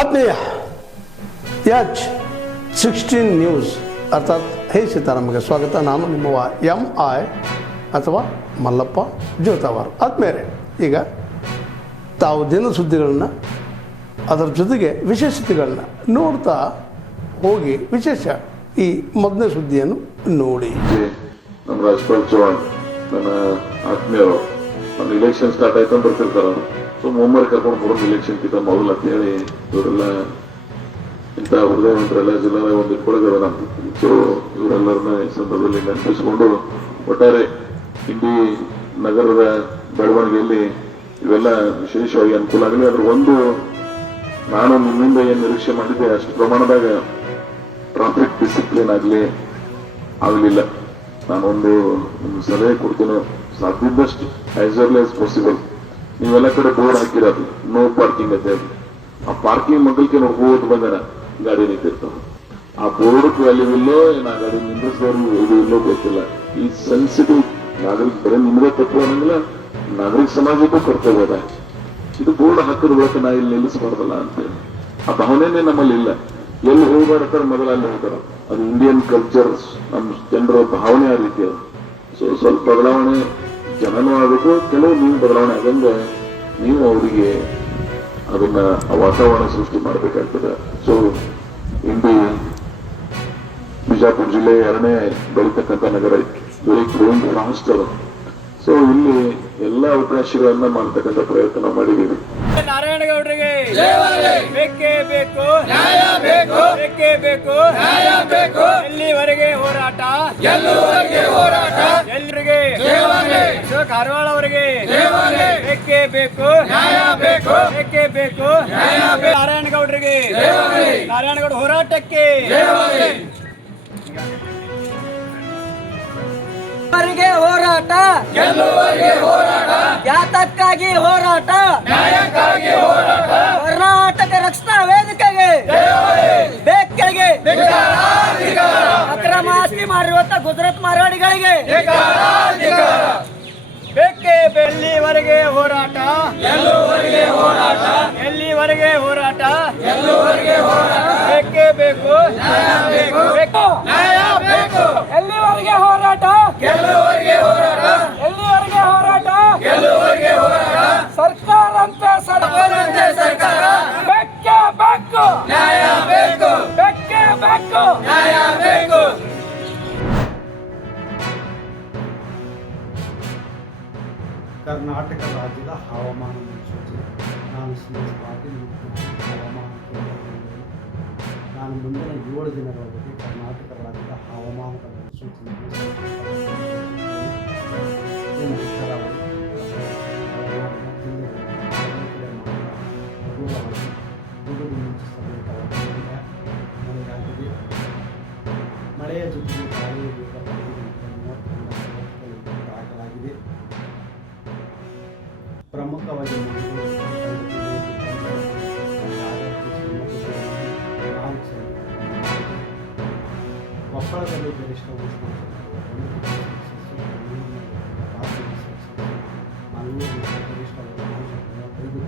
ಆತ್ಮೀಯ H16 news ಅರ್ಥಾತ್ ಹೇ ಸೀತಾರಾಮಗೆ ಸ್ವಾಗತ. ನಾನು ನಿಮ್ಮವ MI ಅಥವಾ ಮಲ್ಲಪ್ಪ ಜೋತಾವಾರ್. ಆದ್ಮೇಲೆ ಈಗ ತಾವು ದಿನ ಸುದ್ದಿಗಳನ್ನ ಅದರ ಜೊತೆಗೆ ವಿಶೇಷತೆಗಳನ್ನ ನೋಡ್ತಾ ಹೋಗಿ ವಿಶೇಷ ಈ ಮೊದಲನೇ ಸುದ್ದಿಯನ್ನು ನೋಡಿ. ನಮ್ಮ ರಾಜ್ಪಾಲ್ ಚೌಹಾಣ್ ನನ್ನ ಆತ್ಮೀಯರು ಒಂದು ಇಲೆಕ್ಷನ್ ಸ್ಟಾರ್ಟ್ ಆಯ್ತು ಅಂತ ಬರ್ತಿರ್ತಾರ. ಸೊ ಒಮ್ಮರೆ ಕರ್ಕೊಂಡು ಬರೋದು ಇಲೆಕ್ಷನ್ಗಿಂತ ಮೊದಲು ಅಂತ ಹೇಳಿ ಇವರೆಲ್ಲ ಇಂಥ ಹೃದಯವಂತರೆಲ್ಲ ಜಿಲ್ಲಾದ ಒಂದು ಇಟ್ಕೊಳ್ಳೋದವ ನಮ್ದು. ಸೊ ಇವರೆಲ್ಲರನ್ನ ಈ ಸಂದರ್ಭದಲ್ಲಿ ನೆನಪಿಸಿಕೊಂಡು ಒಟ್ಟಾರೆ ಇಂಡಿ ನಗರದ ಬೆಳವಣಿಗೆಯಲ್ಲಿ ಇವೆಲ್ಲ ವಿಶೇಷವಾಗಿ ಅನುಕೂಲ ಆಗಲಿ. ಅದ್ರ ಒಂದು ನಾನು ನಿಮ್ಮಿಂದ ಏನು ನಿರೀಕ್ಷೆ ಮಾಡಿದ್ದೆ ಅಷ್ಟು ಪ್ರಮಾಣದಾಗ ಟ್ರಾಫಿಕ್ ಡಿಸಿಪ್ಲಿನ್ ಆಗಲಿಲ್ಲ. ನಾನೊಂದು ಸಲಹೆ ಕೊಡ್ತೀನಿ, ಸಾಧ್ಯದಷ್ಟು ಆಸ್ ಅರ್ಲಿ ಆಸ್ ಪಾಸಿಬಲ್ ನೀವೆಲ್ಲ ಕಡೆ ಬೋರ್ಡ್ ಹಾಕಿರೋದು ನೋ ಪಾರ್ಕಿಂಗ್ ಅಂತ ಹೇಳಿ. ಆ ಪಾರ್ಕಿಂಗ್ ಮಗಲ್ಕೆ ಹೋದ್ ಬಂದನ ಗಾಡಿ ನಿಂತಿರ್ತಾವ. ಆ ಬೋರ್ಡ್ ವ್ಯಾಲ್ಯೂ ಇಲ್ಲೋ ಆ ಗಾಡಿ ನಿಂದ್ರಿಸಿದವರು ಇದು ಇಲ್ಲೋ ಗೊತ್ತಿಲ್ಲ. ಈ ಸೆನ್ಸಿಟಿವ್ ನಾಗರಿಕ ಬರೀ ನಿಮ್ದೇ ತಪ್ಪು ಅನ್ನಂಗಿಲ್ಲ, ನಾಗರಿಕ ಸಮಾಜಕ್ಕೂ ಕರ್ತವ್ಯ ಅದ. ಇದು ಬೋರ್ಡ್ ಹಾಕಿದ ಬಳಿಕ ನಾ ಇಲ್ಲಿ ನಿಲ್ಲಿಸಬಾರ್ದಲ್ಲ ಅಂತೇಳಿ ಆ ಭಾವನೆನೇ ನಮ್ಮಲ್ಲಿ ಇಲ್ಲ. ಎಲ್ಲಿ ಹೋಗ್ಬಾರ್ತಾರೆ ಮೊದಲ ಅಲ್ಲಿ ಹೋಗ್ತಾರ. ಅದು ಇಂಡಿಯನ್ ಕಲ್ಚರ್, ನಮ್ಮ ಜನರ ಭಾವನೆ ಆ ರೀತಿ ಅದು. ಸೊ ಸ್ವಲ್ಪ ಬದಲಾವಣೆ ಜನನೂ ಆಗಬೇಕು, ಕೆಲವು ನೀವು ಬದಲಾವಣೆ ಆಗಂಗ ನೀವು ಅವರಿಗೆ ಅದನ್ನ ವಾತಾವರಣ ಸೃಷ್ಟಿ ಮಾಡಬೇಕಾಗ್ತದೆ. ಸೊ ಇಂದು ಬಿಜಾಪುರ ಜಿಲ್ಲೆ 2ನೇ ಬೆಳೀತಕ್ಕಂಥ ನಗರ, ವೆರಿ ಗ್ರೋಯಿಂಗ್ ಫಾಸ್ಟ್ ಅದು. ಸೊ ಇಲ್ಲಿ ಎಲ್ಲ ಅವಕಾಶಗಳನ್ನ ಮಾಡತಕ್ಕಂಥ ಪ್ರಯತ್ನ ಮಾಡಿದ್ದೀವಿ. ನಾರಾಯಣಗೌಡರಿಗೆ ಬೇಕೇ ಬೇಕು, ನ್ಯಾಯ ಬೇಕು, ಬೇಕೇ ಬೇಕು, ನ್ಯಾಯ ಬೇಕು. ಎಲ್ಲಿವರೆಗೆ ಹೋರಾಟ, ಎಲ್ಲರಿಗೆ ಹೋರಾಟ, ಎಲ್ಲರಿಗೆ ಕಾರವಾಳ ಅವರಿಗೆ ಬೇಕೇ ಬೇಕು, ನ್ಯಾಯ ಬೇಕು, ಬೇಕೇ ಬೇಕು, ನ್ಯಾಯ ಬೇಕು. ನಾರಾಯಣಗೌಡರಿಗೆ, ನಾರಾಯಣಗೌಡ ಹೋರಾಟಕ್ಕೆ ಹೋರಾಟ, ಗೆಲ್ಲುವರೆಗೆ ಹೋರಾಟ, ಯಾತಕ್ಕಾಗಿ ಹೋರಾಟ, ನ್ಯಾಯಕ್ಕಾಗಿ ಹೋರಾಟ. ಕರ್ನಾಟಕ ರಕ್ಷಣಾ ವೇದಿಕೆಗೆ ಬೇಕಿಗೆ ಅಕ್ರಮ ಆಸ್ತಿ ಮಾಡಿರುವಂತ ಗುಜರಾತ್ ಮಾರಾಡಿಗಳಿಗೆ ಬೇಕೇ ಎಲ್ಲಿವರೆಗೆ ಹೋರಾಟ, ಗೆಲ್ಲುವರೆಗೆ ಹೋರಾಟ, ಎಲ್ಲಿವರೆಗೆ ಹೋರಾಟ, ಗೆಲ್ಲುವರೆಗೆ ಹೋರಾಟ, ಬೇಕೇ ಬೇಕು, ನ್ಯಾಯ ಬೇಕು, ಬೇಕು, ನ್ಯಾಯ ಬೇಕು. ಎಲ್ಲಿವರೆಗೆ ಹೋರಾಟ, ಗೆಲ್ಲುವರೆಗೆ ಹೋರಾಟ, ಎಲ್ಲಿವರೆಗೆ ಹೋರಾಟ, ಗೆಲ್ಲುವರೆಗೆ ಹೋರಾಟ. ಸರ್ಕಾರ ಅಂತ ಸರ್ಕಾರಂತೆ ಸರ್ಕಾರ, ಬೇಕೇ ಬೇಕು, ನ್ಯಾಯ ಬೇಕು, ಬೇಕೇ ಬೇಕು. ನ್ಯಾಯ ಬೇಕು. ಕರ್ನಾಟಕ ರಾಜ್ಯದ ಹವಾಮಾನ ಮುನ್ಸೂಚನೆ. ನಾನು ಶ್ರೀನಿವಾಸ ಪಾಟೀಲ್, ಹವಾಮಾನ ಕೇಂದ್ರದಲ್ಲಿ ನಾನು ಮುಂದಿನ 7 ದಿನಗಳವರೆಗೆ ಕರ್ನಾಟಕ ರಾಜ್ಯದ ಹವಾಮಾನದ ಮುನ್ಸೂಚನೆ ಕರಾವಳಿ ಮಳೆಯಾಗಿದೆ. ಮಳೆಯ ಜೊತೆಗೆ ಗಾಳಿಯ ವೇಗ 30 ದಾಖಲಾಗಿದೆ. ಪ್ರಮುಖವಾಗಿ ಕೊಪ್ಪಳದಲ್ಲಿ ಗರಿಷ್ಠ ಉಷ್ಣಾಂಶ 40 ಗರಿಷ್ಠ ಉಷ್ಣಾಂಶ 35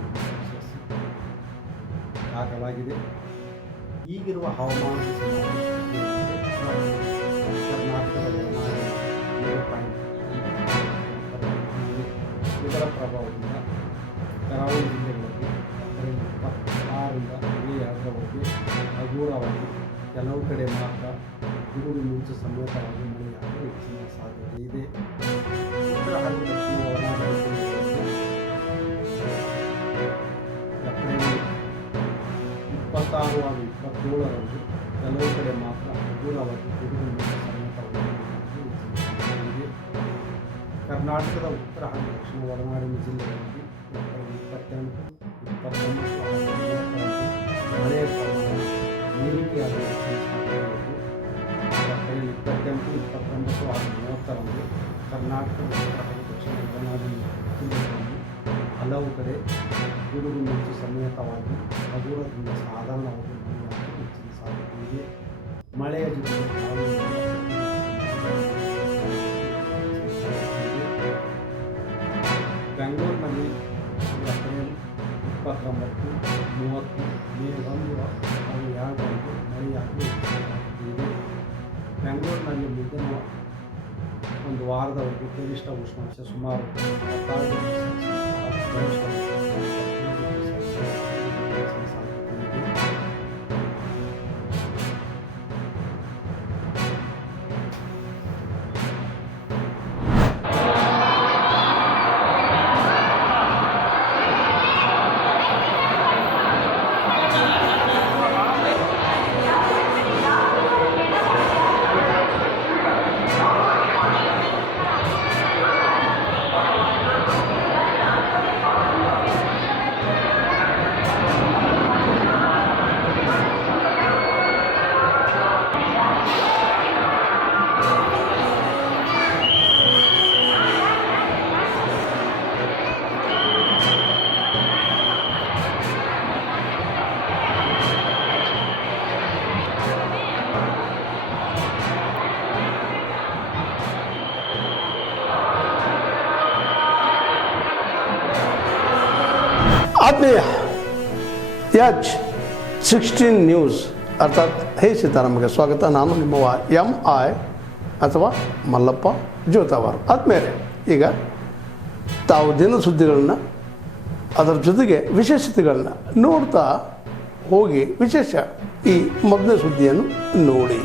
ದಾಖಲಾಗಿದೆ. ಈಗಿರುವ ಹವಾಮಾನ ಕರ್ನಾಟಕದ ಇದರ ಪ್ರಭಾವದಿಂದ ಕರಾವಳಿ ಜಿಲ್ಲೆಗಳಲ್ಲಿ 26ರಿಂದ ಮೇ 2ರವರೆಗೆ ಹಗುರವಾಗಿ ಕೆಲವು ಕಡೆ ಮಾತ್ರ ಗುಡುಗು ಮಿಂಚು ಸಮೇತವಾಗಿ ಮಳೆಯಾಗುವ ಹೆಚ್ಚಿನ ಸಾಧ್ಯತೆ ಇದೆ. ಉತ್ತರ ಹಾಗೂ ದಕ್ಷಿಣ ಒಳನಾಡಿನ ಜಿಲ್ಲೆಗಳಲ್ಲಿ ಏಪ್ರಿಲ್ 26 ಹಾಗೂ 27ರಂದು ಕೆಲವು ಕಡೆ ಮಾತ್ರ ಹಗುರವಾಗಿ ಗುಡುಗು ಮಿಂಚು ಸಮೇತವಾಗಿ ಹೆಚ್ಚಿನ ಸಾಧ್ಯತೆ ಇದೆ. ಕರ್ನಾಟಕದ ಉತ್ತರ ಹಾಗೂ ದಕ್ಷಿಣ ಒಳನಾಡಿನ ಜಿಲ್ಲೆಗಳಲ್ಲಿ ಏಪ್ರಿಲ್ 28, 29 ಹಾಗೂ 30ರಂದು ಮಳೆಯ ಪ್ರಮಾಣ ಏರಿಕೆಯಾಗುವ ಹೆಚ್ಚಿನ ಸಾಧ್ಯತೆಯಿದ್ದು, ಏಪ್ರಿಲ್ 28, 29 ಹಾಗೂ 30ರಂದು ಕರ್ನಾಟಕದ ಉತ್ತರ ಹಾಗೂ ದಕ್ಷಿಣ ಒಳನಾಡಿನ ಜಿಲ್ಲೆಗಳಲ್ಲಿ ಹಲವು ಕಡೆ ಗುಡುಗು ಮಿಂಚು ಸಮೇತವಾಗಿ ಹಗುರದಿಂದ ಸಾಧಾರಣವಾಗಿ ಮಳೆಯಾಗುವ ಹೆಚ್ಚಿನ ಸಾಧ್ಯತೆ ಇದೆ. ಮಳೆಯ ಜೊತೆಗೆ ಬೆಂಗಳೂರಿನಲ್ಲಿ ಏಪ್ರಿಲ್ 29, 30, ಮೇ 1 ವಾರದವರೆಗೆ ಗರಿಷ್ಠ ಉಷ್ಣಾಂಶ ಸುಮಾರು 36 ಡಿಗ್ರಿ ಸೆಲ್ಸಿಯಸ್ ಹಾಗೂ ಗರಿಷ್ಠ ಉಷ್ಣಾಂಶ 15 ಡಿಗ್ರಿ ಸೆಲ್ಸಿಯಸ್ ಸಾಧ್ಯತೆ ಇದೆ. ಆತ್ಮೀಯ H16 ನ್ಯೂಸ್ ಅರ್ಥಾತ್ ಹೇ ಸೀತಾರಾಮಗೆ ಸ್ವಾಗತ. ನಾನು ನಿಮ್ಮವ MI ಅಥವಾ ಮಲ್ಲಪ್ಪ ಜೋತಾವಾರ್. ಆದ್ಮೇಲೆ ಈಗ ತಾವು ದಿನ ಸುದ್ದಿಗಳನ್ನ ಅದರ ಜೊತೆಗೆ ವಿಶೇಷತೆಗಳನ್ನ ನೋಡ್ತಾ ಹೋಗಿ ವಿಶೇಷ ಈ ಮೊದಲನೇ ಸುದ್ದಿಯನ್ನು ನೋಡಿ.